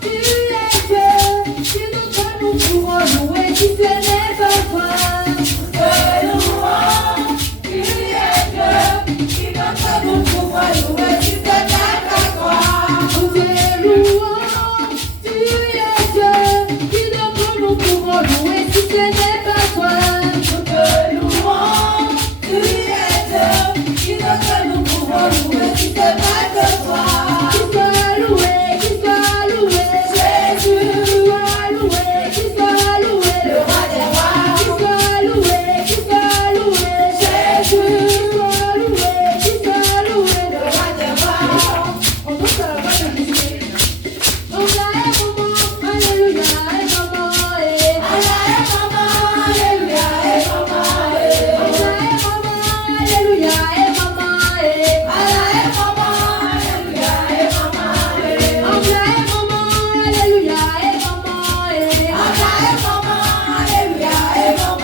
tu es Dieu, tu nous donnes nous pouvons louer, si ce n'est pas toi. Te louons, tu es Dieu, tu nous donnes nous pouvons louer, si ce n'est pas toi. Nous te louons, tu es Dieu, tu nous donnes nous pouvons louer, si ce n'est pas toi. Nous te louons, tu es Dieu, tu nous donnes nous pouvons louer, si ce n'est pas toi. Qu'il soit loué, qu'il soit loué, Jésus, qu'il soit loué, qu'il soit loué, le roi des rois, qu'il soit loué, Jésus, qu'il soit loué, le roi des rois. On danse à la voix de Jésus. On a maman, alléluia, et maman, et maman, alléluia, et maman, on a maman, alléluia, et maman, et maman, alléluia, et maman, on a maman, alléluia, et maman, et on a maman, alléluia, et maman, on a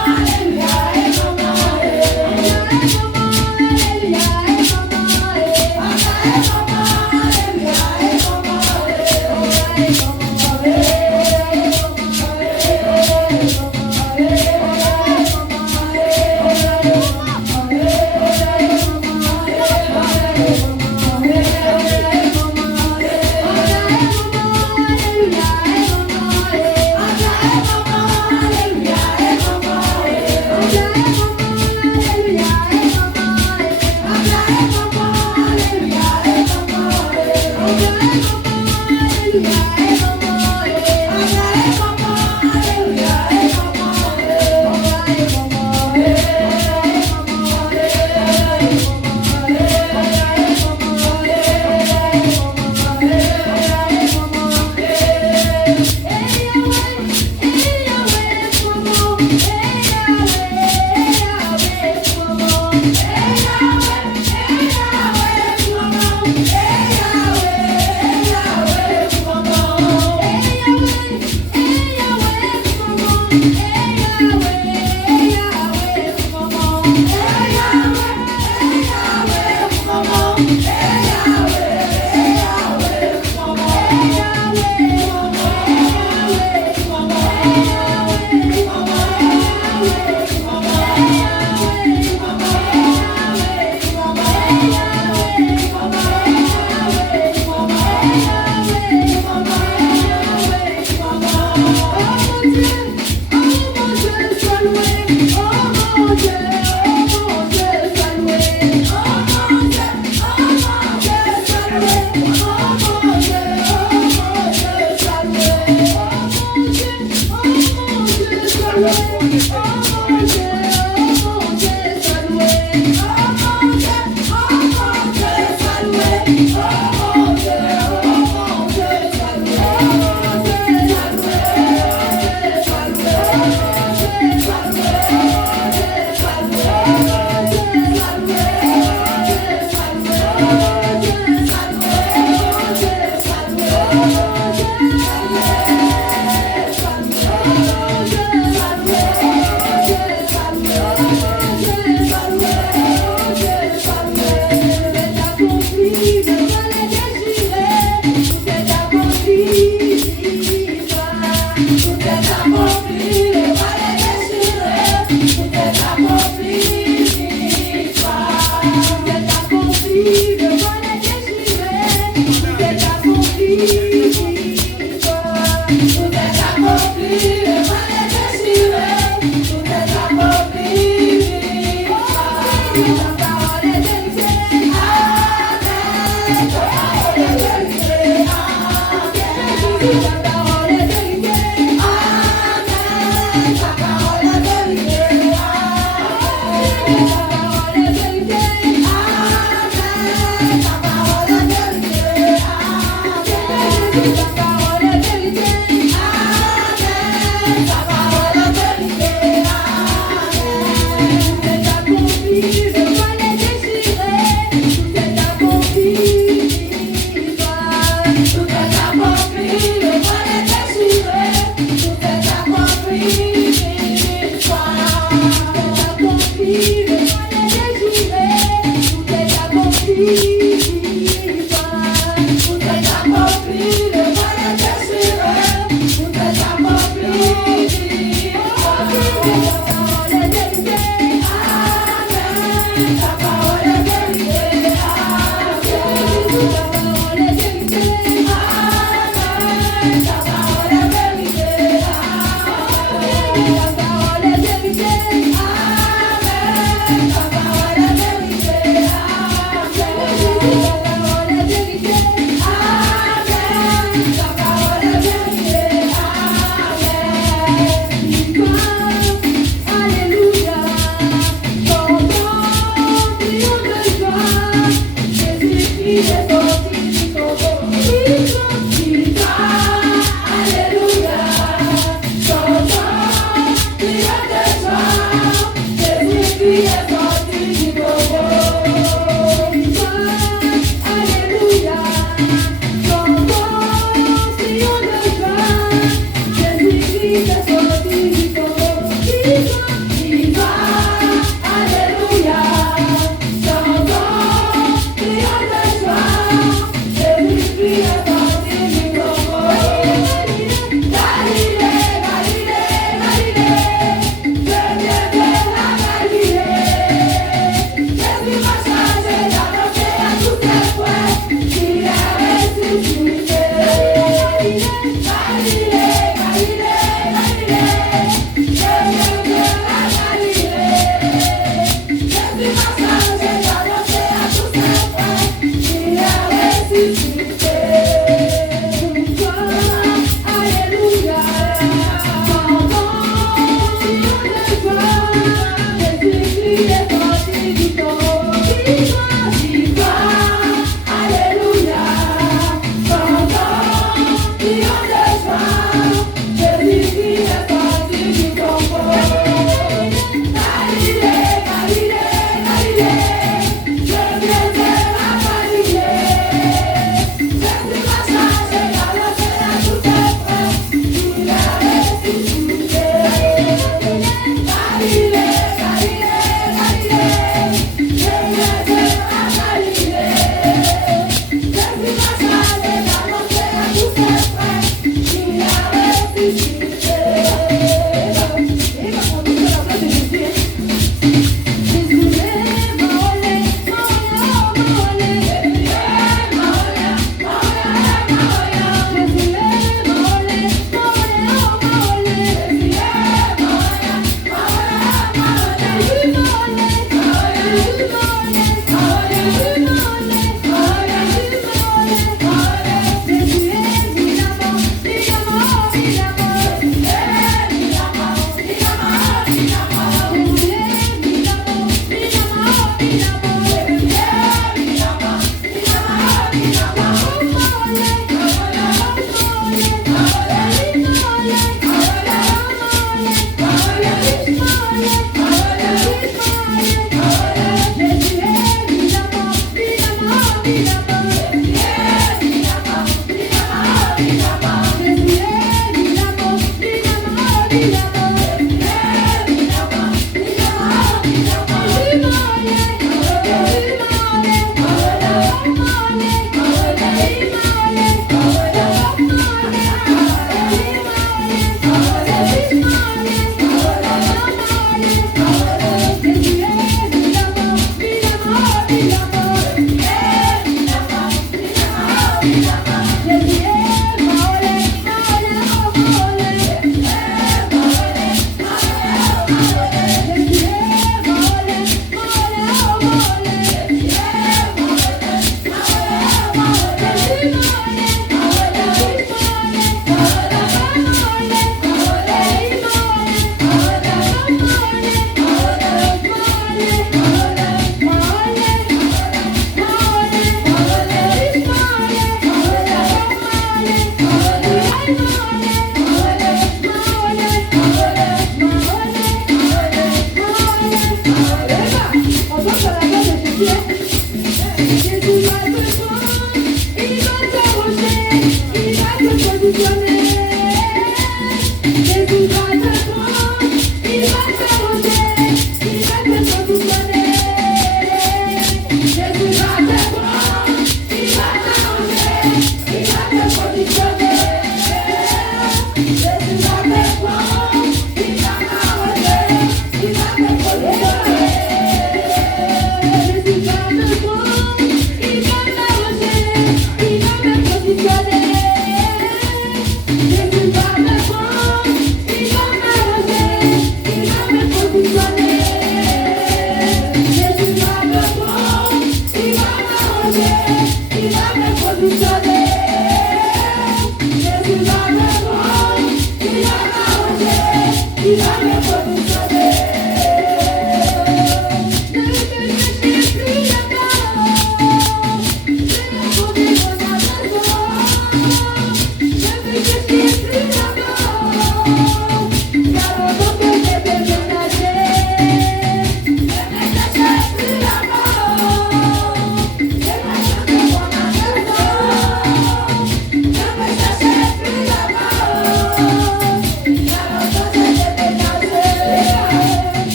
maman, Galilée, Galilée,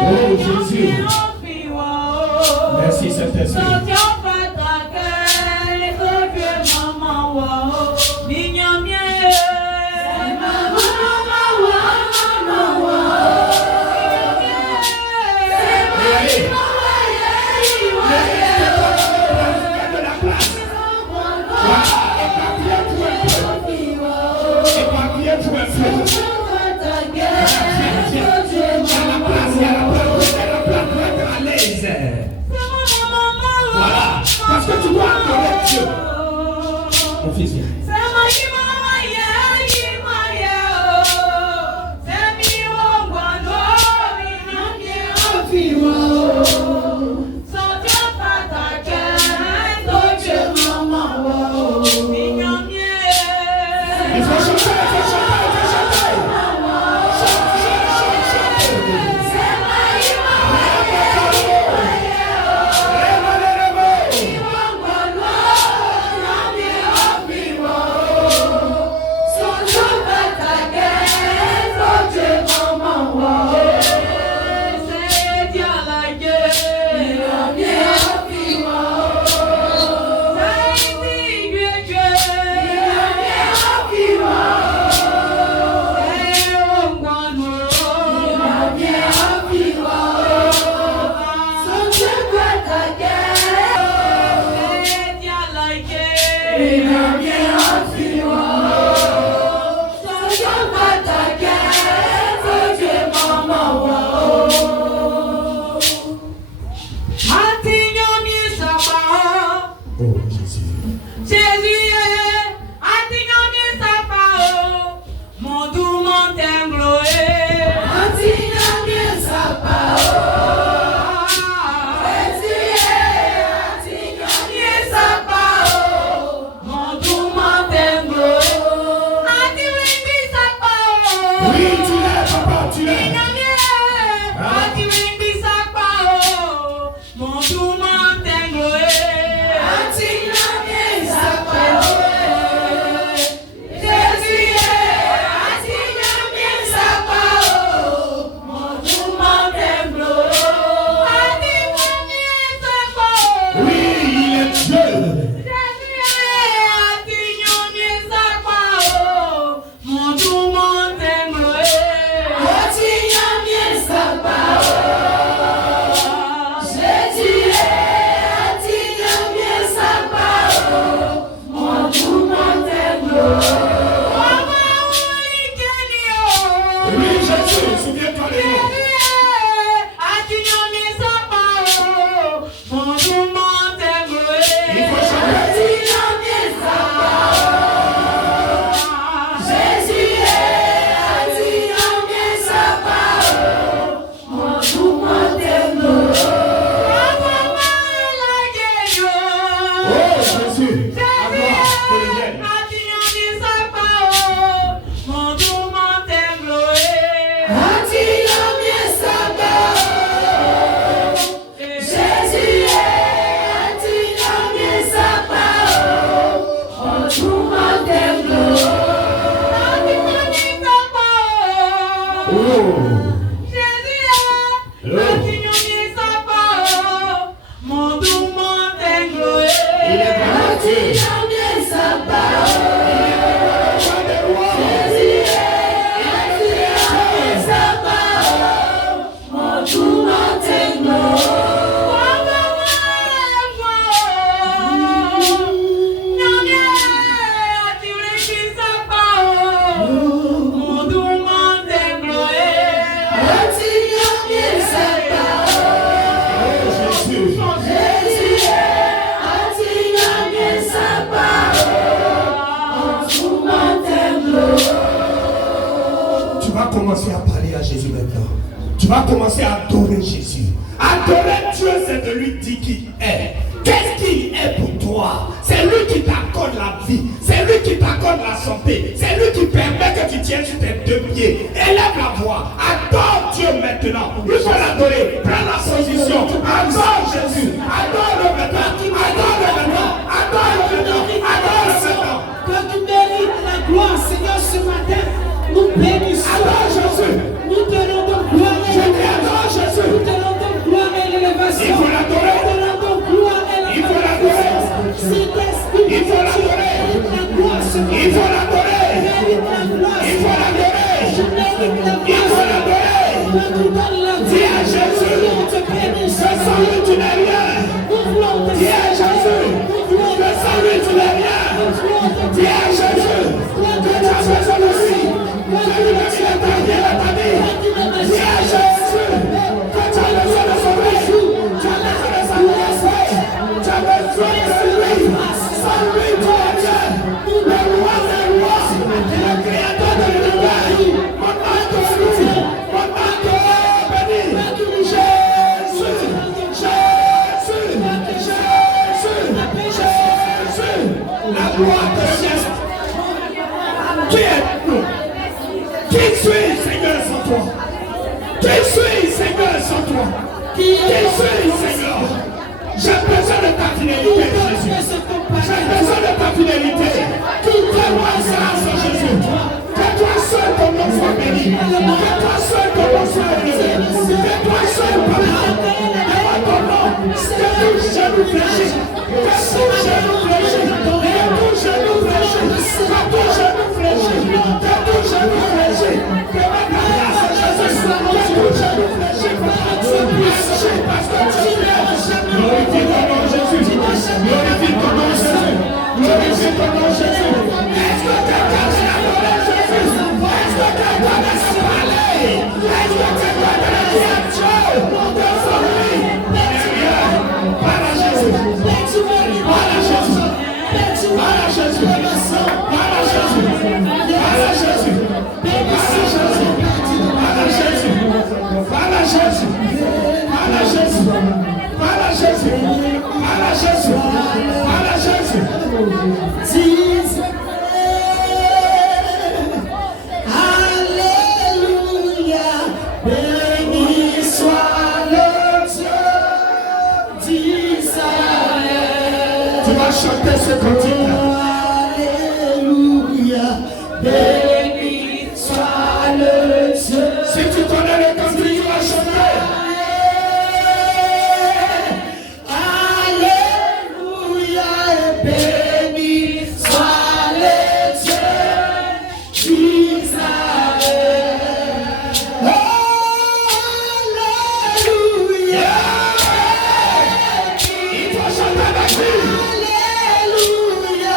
Oh Jésus. Merci Saint-Esprit. Voilà, parce que tu dois adorer Dieu. Mon fils vient. Il faut chanter, il faut chanter. commencer à parler à Jésus maintenant. Tu vas commencer à adorer Jésus. Adorer Dieu, c'est de lui dire qui est. Qu'est-ce qu'il est pour toi? C'est lui qui t'accorde la vie. C'est lui qui t'accorde la santé. C'est lui qui permet que tu tiennes sur tes deux pieds. Élève la voix. Adore Dieu maintenant. Il faut l'adorer. Prends la position. Adore Jésus. Adore-le maintenant. Adore-le maintenant. Adore-le maintenant. Adore-le maintenant. Que tu mérites la gloire, Seigneur, ce matin. Nous bénissons. Adore Jésus. Nous te rendons gloire. Je dis adore Jésus. Il faut l'adorer. Il faut l'adorer. Il faut l'adorer. Dis à Jésus que sans lui tu n'es rien. Dis à Jésus que sans lui tu n'es rien. Dis à Jésus que tu as besoin de lui. Que lui donne la ta vie et la ta vie. Dis à Jésus que tu as besoin de son vie. Tu as besoin de sa présence. Tu as besoin de lui. Sans lui tu es rien. Le roi des rois, le créateur de l'univers. Mon maître lui, mon maître béni. Jésus, Jésus, Jésus, Jésus. La gloire de Jésus. Qui es-nous? Qui suis Seigneur sans toi? Qui suis Seigneur sans toi? Qui suis Seigneur? J'ai besoin de ta fidélité, Jésus. J'ai besoin de ta fidélité. Que toi seul, Jésus. Que toi seul ton nom soit béni. Que toi seul ton nom soit élevé. Que toi seul, Papa. Lève ton nom. Que tout genou fléchisse. Que tout genou fléchisse. Que tout genou fléchisse. Que tout genou fléchisse. Que tout genou fléchisse. Que ma grâce, Jésus. Que tout genou fléchisse. Parce que tu es glorifie ton nom, Jésus. Glorifie ton nom, Jésus. Glorifie ton nom, Jésus. Est-ce que quelqu'un peut adorer Jésus? Est-ce que quelqu'un peut se parler? Est-ce que quelqu'un peut dire Dieu de son vie? Parle à Jésus. Parle à Jésus. Parle à Jésus. Parle à Jésus. Parle à Jésus. Parle à Jésus. Parle à Jésus. Parle à Jésus. Parle à Jésus. Parle à Jésus. Parle à Jésus. Parle à Jésus. Alléluia, béni soit le Dieu d'Israël. Tu vas chanter ce cantique. Alléluia, béni soit le Dieu. Si tu connais le cantique, tu vas chanter. Alléluia, béni soit le Dieu d'Israël. Alléluia. Il faut chanter avec lui. Alléluia.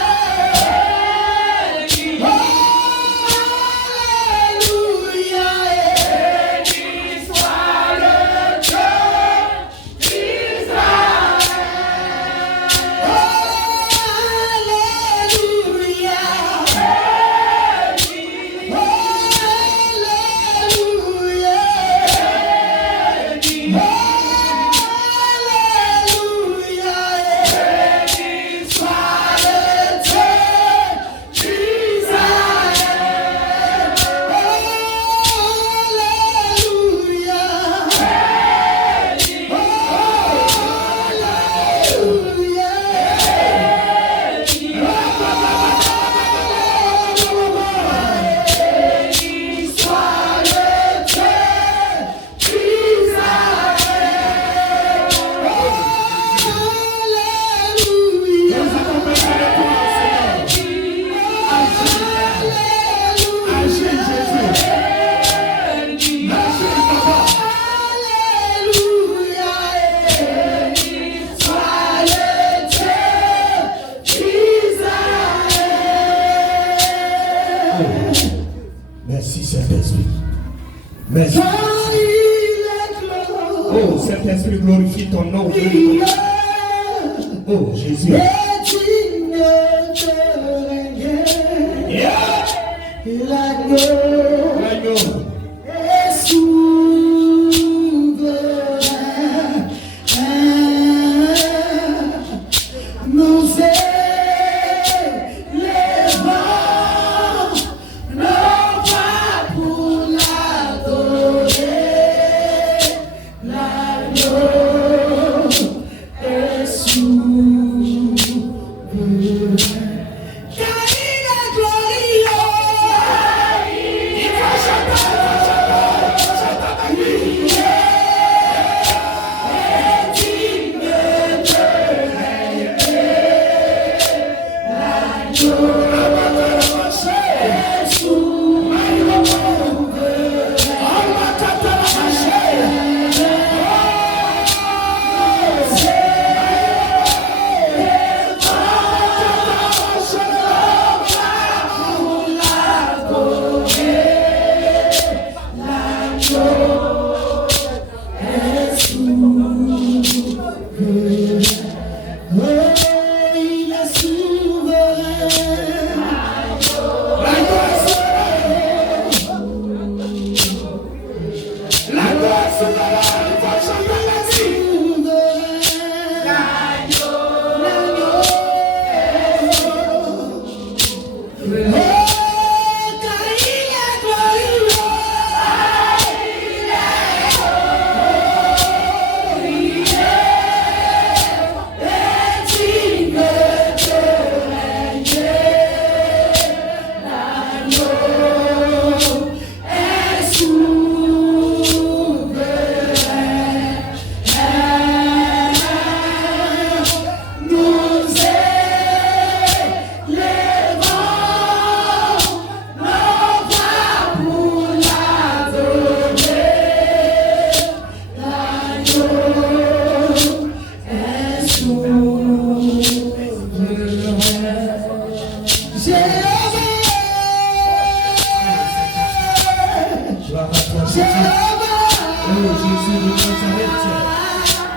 Merci Saint-Esprit. Merci. Oh Saint-Esprit, glorifie ton nom. Oh Jésus. Yeah. L'agneau. Car il est glorieux.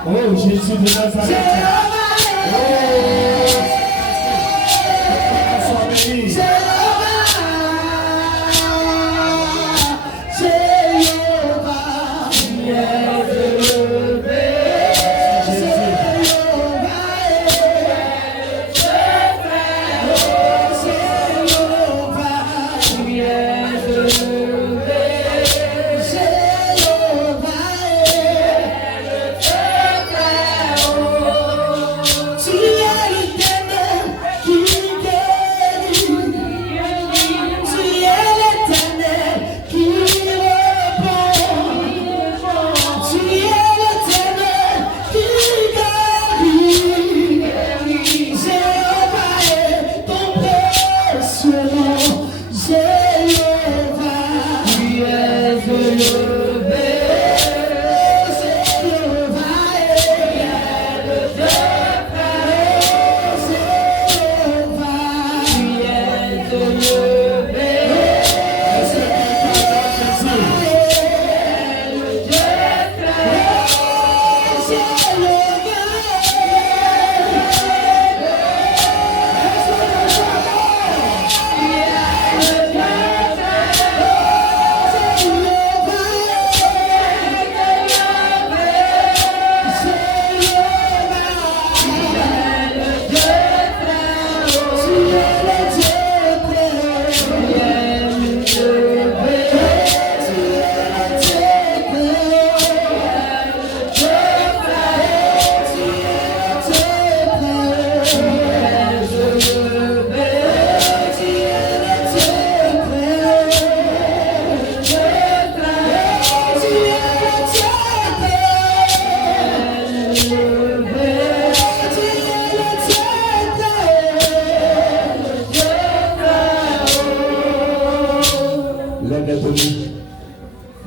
Oh Jésus de Nazareth.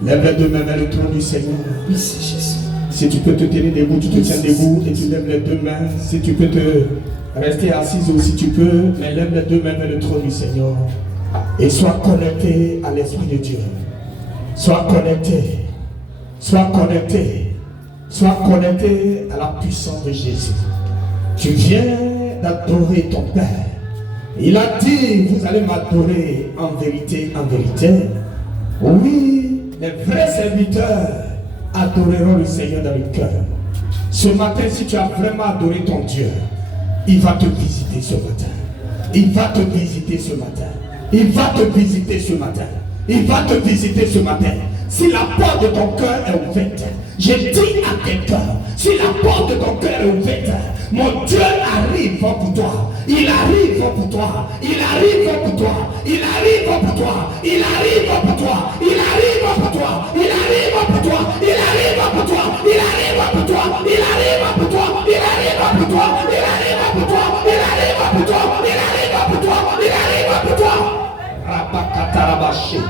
Lève les deux mains vers le trône du Seigneur. Si tu peux te tenir debout, tu te tiens debout et tu lèves les deux mains. Si tu peux te rester assis aussi, tu peux, mais lève les deux mains vers le trône du Seigneur. Et sois connecté à l'Esprit de Dieu. Sois connecté. Sois connecté. Sois connecté à la puissance de Jésus. Tu viens d'adorer ton Père. Il a dit, vous allez m'adorer en vérité, en vérité. Oui, les vrais serviteurs adoreront le Seigneur dans le cœur. Ce matin, si tu as vraiment adoré ton Dieu, il va te visiter ce matin. Il va te visiter ce matin. Il va te visiter ce matin. Il va te visiter ce matin. Si la porte de ton cœur est ouverte, je dis à quelqu'un, si la porte de ton cœur est ouverte, mon Dieu arrive pour toi. Il arrive pour toi. Il arrive pour toi. Il arrive pour toi. Il arrive pour toi. Il arrive pour toi. Il arrive pour toi. Il arrive pour toi. Il arrive pour toi. Il arrive pour toi. Il arrive pour toi. Il arrive pour toi. Il arrive pour toi. Il arrive pour toi. Il arrive pour toi. Rabakatarabashi.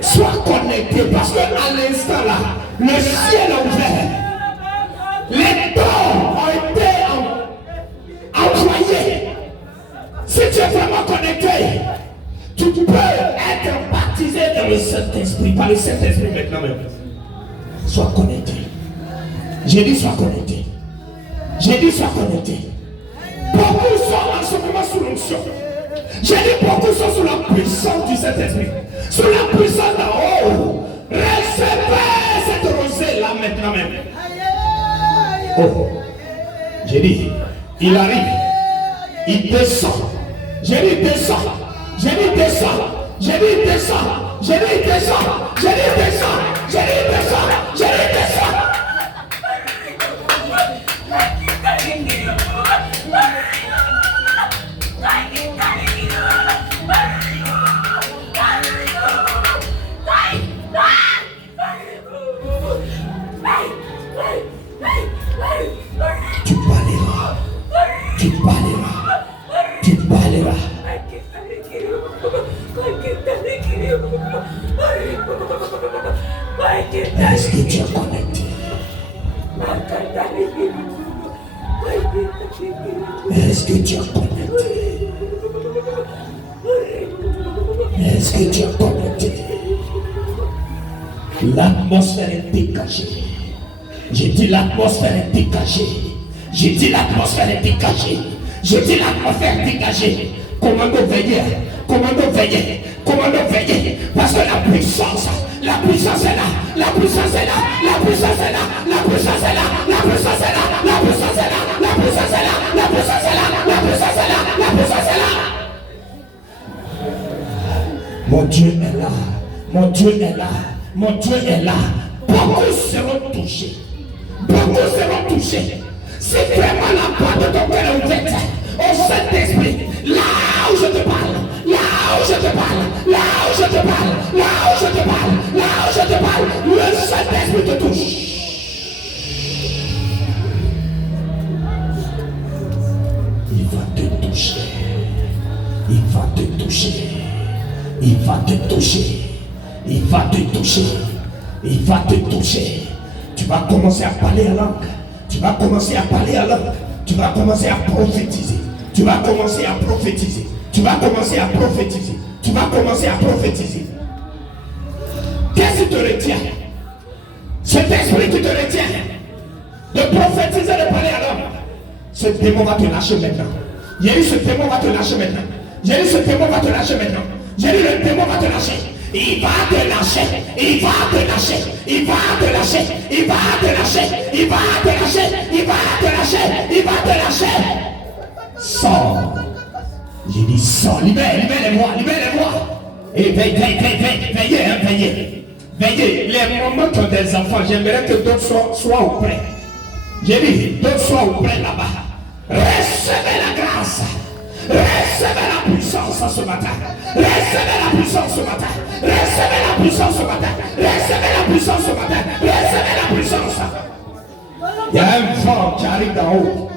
Sois connecté parce qu'à l'instant là, le ciel est ouvert. Les dons ont été envoyés. Si tu es vraiment connecté, tu peux être baptisé dans le Saint-Esprit, par le Saint-Esprit maintenant même. Sois connecté. J'ai dit sois connecté. J'ai dit sois connecté. Beaucoup sont en ce moment sous l'onction. J'ai dit beaucoup sont sous la puissance du Saint-Esprit. Sous la puissance d'en haut. Recevez maintenant même. Oh, j'ai dit, il arrive, il descend. J'ai dit descend, j'ai dit descend, j'ai dit descend, j'ai dit descend, j'ai dit descend, j'ai dit descend, j'ai dit descend. Tu parleras, tu parleras, tu parleras. Est-ce que tu es connecté? Est-ce que tu es connecté? Est-ce que tu es connecté? L'atmosphère est dégagée. J'ai dit l'atmosphère est dégagée. J'ai dit l'atmosphère est dégagée. J'ai dit l'atmosphère est dégagée. Commando veillez, commando veillez, commando veillez. Parce que la puissance est là, la puissance est là, la puissance est là, la puissance est là, la puissance est là, la puissance est là, la puissance est là, la puissance est là, la puissance est là, la puissance est là, la puissance est là. Mon Dieu est là, mon Dieu est là, mon Dieu est là. Beaucoup seront touchés. Beaucoup seront touchés. Si vraiment la porte de ton cœur est ouverte au Saint-Esprit, là où je te parle, là où je te parle, là où je te parle, là où je te parle, là où je te parle, le Saint-Esprit te touche. Il va te toucher. Il va te toucher. Il va te toucher. Il va te toucher. Il va te toucher. Tu vas commencer à parler en langue. Tu vas commencer à parler en langue. Tu vas commencer à prophétiser. Tu vas commencer à prophétiser. Tu vas commencer à prophétiser. Tu vas commencer à prophétiser. Qu'est-ce qui te retient? Cet esprit qui te retient de prophétiser, de parler en langue. Ce démon va te lâcher maintenant. J'ai dit ce démon va te lâcher maintenant. J'ai dit ce démon va te lâcher maintenant. J'ai dit le démon va te lâcher. Il va te lâcher, il va te lâcher, il va te lâcher, il va te lâcher, il va te lâcher, il va te lâcher, il va te lâcher. Sors. J'ai dit sors, libère les voix. Et veillez. Les moments qui ont des enfants, j'aimerais que d'autres soient auprès. J'ai dit, d'autres soient auprès là-bas. Recevez la grâce. Recevez la puissance ce matin. Recevez la puissance ce matin. Recevez la puissance ce matin. Recevez la puissance ce matin. Recevez la puissance. Il y a un vent qui arrive d'en haut.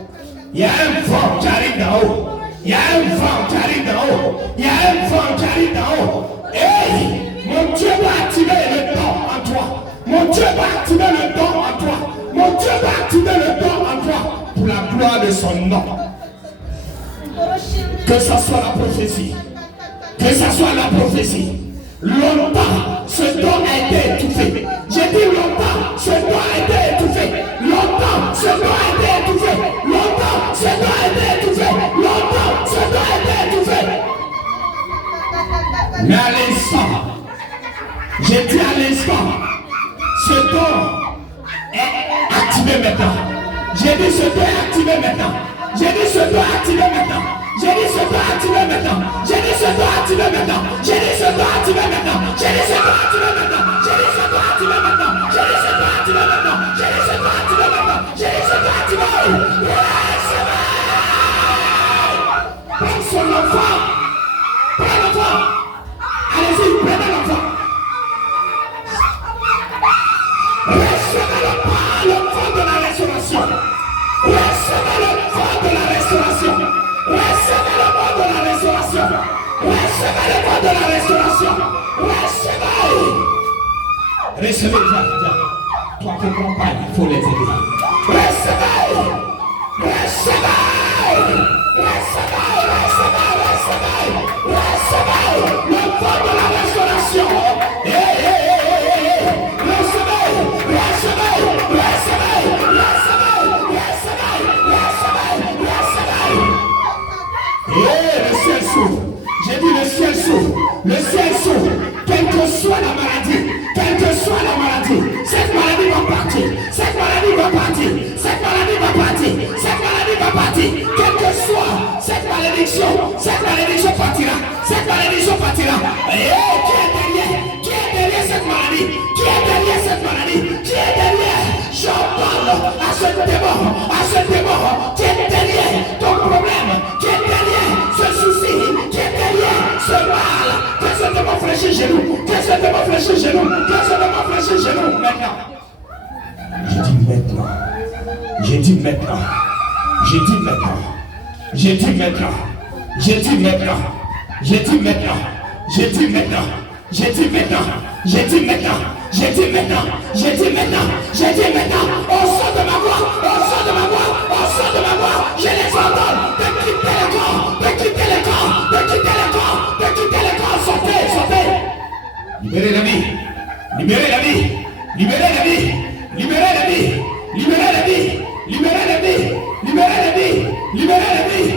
Il y a un vent qui arrive d'en haut. Il y a un vent qui arrive d'en haut. Il y a un vent qui arrive d'en haut. Hey, mon Dieu va activer le don en toi. Mon Dieu va activer le don en toi. Mon Dieu va activer le don en toi pour la gloire de son nom. Que ça soit la prophétie. Que ça soit la prophétie. Longtemps, ce don a été étouffé. J'ai dit longtemps, ce don a été étouffé. Longtemps, ce don a été étouffé. Longtemps, ce don a été étouffé. Longtemps, ce don a été étouffé. Mais à l'instant, j'ai dit à l'instant, ce don est activé maintenant. J'ai dit ce don est activé maintenant. J'ai dit ce don est activé maintenant. J'ai dit ce don est activé maintenant. J'ai dit ce don est activé maintenant. J'ai dit ce don est activé maintenant. J'ai dit ce don est activé maintenant. J'ai dit ce don est activé maintenant. J'ai dit ce don est activé maintenant. J'ai dit ce don est activé maintenant. J'ai dit ce don est activé. Prends son enfant. Prends l'enfant. Allez-y, prenez l'enfant. Recevez le vent de la restauration. Recevez le vent de la restauration. Recevez le vent de la restauration. Recevez le vent de la restauration. Recevez. Viens. Toi qui comprends, il faut les aider. Recevez. Le vent de la restauration. Le ciel s'ouvre. J'ai dit le ciel s'ouvre. Le ciel s'ouvre. Quelle que soit la maladie, cette maladie va partir. malédiction partira. Cette malédiction partira. Qui est derrière cette maladie? Qui est derrière cette maladie? Qui est derrière? J'en parle à ce démon qui est derrière ton problème, qui est derrière ce souci, qui est derrière ce mal. Que ce démon fléchisse chez nous. Que ce démon fléchisse chez nous. Que ce démon fléchisse chez nous. Maintenant. J'ai dit maintenant. J'ai dit maintenant. J'ai dit maintenant. J'ai dit maintenant. J'ai dit maintenant. J'ai dit maintenant. J'ai dit maintenant. J'ai dit maintenant. J'ai dit maintenant. J'ai dit maintenant. J'ai dit maintenant. J'ai dit maintenant. Au son de ma voix. Au son de ma voix. Au son de ma voix. Je les ordonne de quitter le corps. De quitter le corps. De quitter le corps. De quitter le corps. Sortez. Sortez. Libérez la vie. Libérez la vie. Libérez la vie. Libérez la vie. Libérez la vie. Libérez la vie. Libérez la vie. Libérez la vie.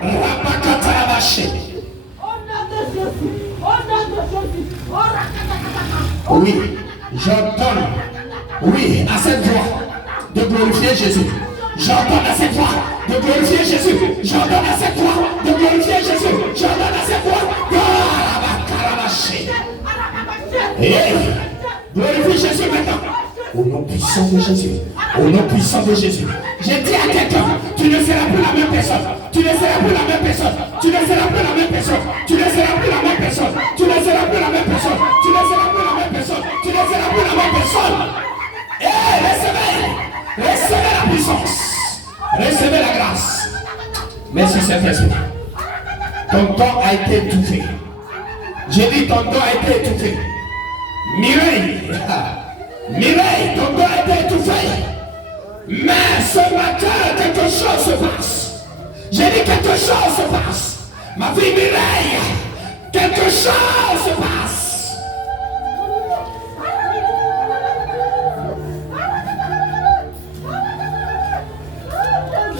Rapakatarabaché. Oui, j'ordonne, oui, à cette voix de glorifier Jésus. J'ordonne à cette voix de glorifier Jésus. J'ordonne à cette voix de glorifier Jésus. J'ordonne à cette voix de glorifier Jésus maintenant. Au nom puissant de Jésus. Au nom puissant de Jésus. J'ai dit à quelqu'un, tu ne seras plus la même personne. Tu ne seras plus la même personne. Tu ne seras plus la même personne. Tu ne seras plus la même personne. Tu ne seras plus la même personne. Tu ne seras plus la même personne. Tu ne seras plus la même personne. Recevez. Recevez la puissance. Recevez la grâce. Merci Saint-Esprit. Ton temps a été étouffé. J'ai dit ton temps a été étouffé. Mireille. Mireille, ton dos a été étouffé. Mais ce matin, quelque chose se passe. J'ai dit quelque chose se passe. Ma vie Mireille, quelque chose se passe.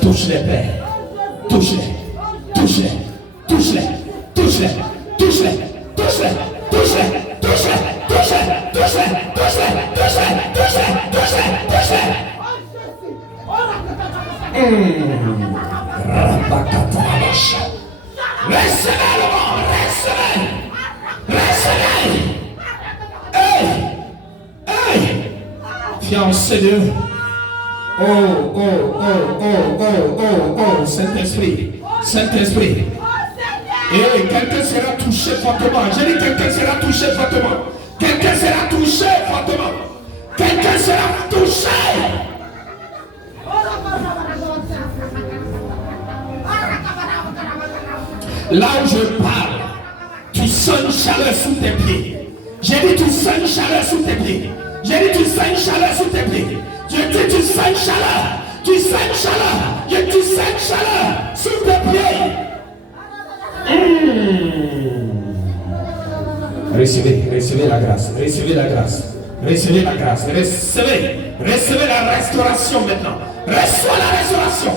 Touche-les, Père. Touche-les. Touche-les. Touche-les. Touche-les. Touche-les. Touche-les. Touche-les. Touche-les. Touche-les. Touche-les. Touche-les. Touche-les. Touche-les. Touche-les. Touche-les. Recevez le monde. Recevez. Recevez. Hey. Hey. Fiancé de. Oh, Saint-Esprit. Saint-Esprit. Et quelqu'un sera touché fortement. J'ai dit quelqu'un sera touché fortement. Quelqu'un sera touché fortement. Quelqu'un sera touché. Là où je parle, tu sens une chaleur sous tes pieds. J'ai dit tu sens une chaleur sous tes pieds. J'ai dit tu sens une chaleur sous tes pieds. Je dis tu sens une chaleur. Tu sens une chaleur. Je dis tu sens une chaleur sous tes pieds. Recevez la grâce, recevez la grâce, recevez la grâce, recevez la restauration maintenant. Reçois la restauration.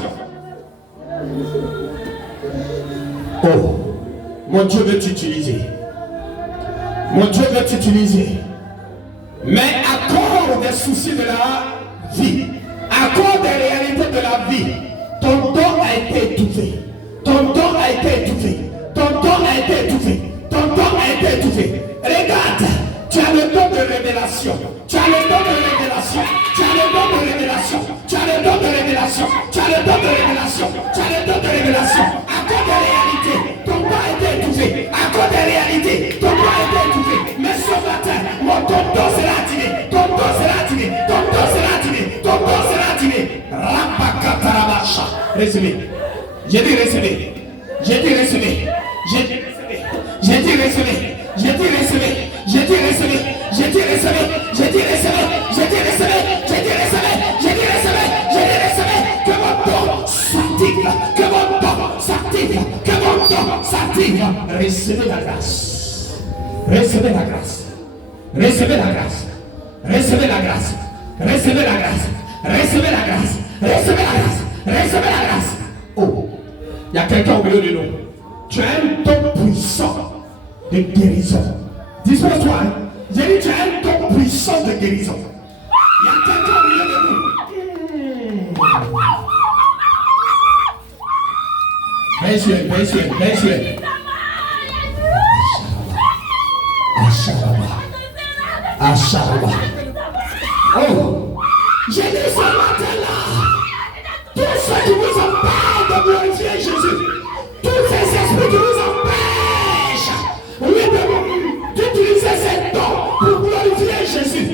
Oh, mon Dieu veut t'utiliser. Mon Dieu veut t'utiliser. Mais à cause des soucis de la vie, à cause des réalités de la vie, ton don a été étouffé. Ton don a été étouffé. Ton don a été étouffé. Ton don a été étouffé. Regarde, tu as le don de révélation. Tu as le don de révélation. Tu as le don de révélation. Tu as le don de révélation. Tu as le don de révélation. Tu as le don de révélation. À cause des réalités, ton don a été étouffé. À cause des réalités, ton don a été étouffé. Mais ce matin, ton don sera activé. Ton don sera activé. Ton don sera activé. Ton don sera activé. Rapakatarabasha. Recevez. J'ai dit recevez. J'ai dit recevez. J'ai dit recevez. J'ai dit recevez. J'ai dit recevez. J'ai dit recevez. J'ai dit recevez. J'ai dit recevez. J'ai dit recevez. J'ai dit recevez. J'ai dit recevez. J'ai dit recevez. Que mon don s'active. Que mon don s'active. Que mon don s'active. Recevez la grâce. Recevez la grâce. Recevez la grâce. Recevez la grâce. Recevez la grâce. Recevez la grâce. Recevez la grâce. Recevez la grâce. Oh, il y a quelqu'un au milieu de nous. Tu as un don puissant de guérison. Dispose-toi. Hein? J'ai dit tu as un don puissant de guérison. Il y a quelqu'un au milieu de nous. Acharaba. Oh, j'ai dit ce matin-là, tous ceux qui vous empêchent de glorifier Jésus, tous ces esprits qui vous empêchent, d'utiliser ces dons pour glorifier Jésus,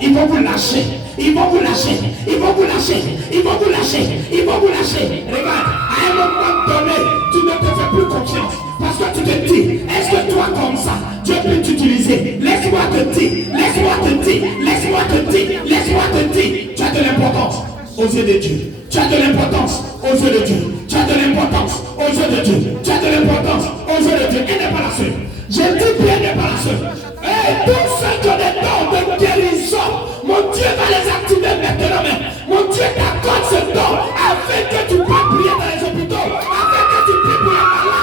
ils vont vous lâcher, ils vont vous lâcher, ils vont vous lâcher, ils vont vous lâcher, ils vont vous lâcher. Regarde, à un moment donné, tu ne te fais plus confiance. Parce que tu te dis, est-ce que toi comme ça, Dieu peut t'utiliser? Laisse-moi te dire, laisse-moi te dire, laisse-moi te dire, laisse-moi te dire. Tu as de l'importance aux yeux de Dieu. Tu as de l'importance aux yeux de Dieu. Tu as de l'importance aux yeux de Dieu. Tu as de l'importance aux yeux de Dieu. Elle n'est pas la seule. Je dis bien, elle n'est pas la seule. Et tous ceux qui ont des dons de guérison, mon Dieu va les activer maintenant même. Mon Dieu t'accorde ce don afin que tu puisses prier dans les hôpitaux, afin que tu puisses prier dans les malades.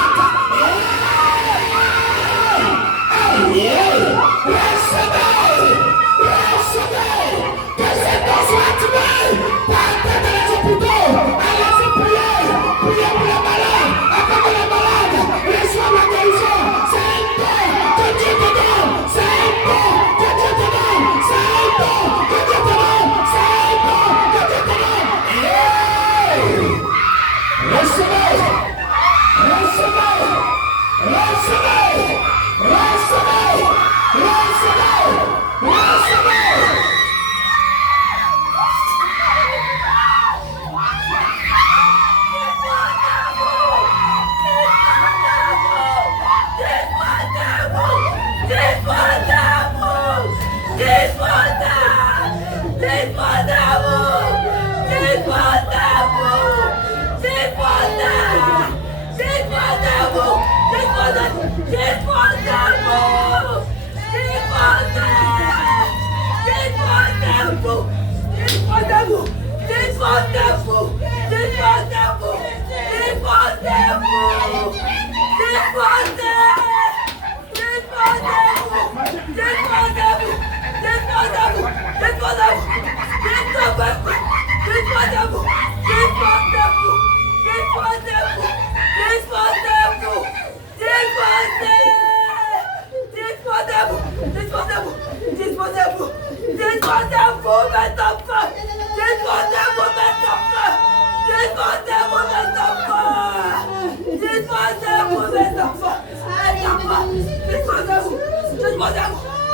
Recevez, que cet don soit activé. Partez dans les hôpitaux, allez-y prier, priez pour les malades, afin que les malades reçoivent la guérison. C'est un don que Dieu te donne, c'est un don que Dieu te donne, c'est un don que Dieu te donne, c'est un don que Dieu te donne. Recevez, recevez, recevez, recevez, recevez, recevez.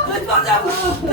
Respondez-vous.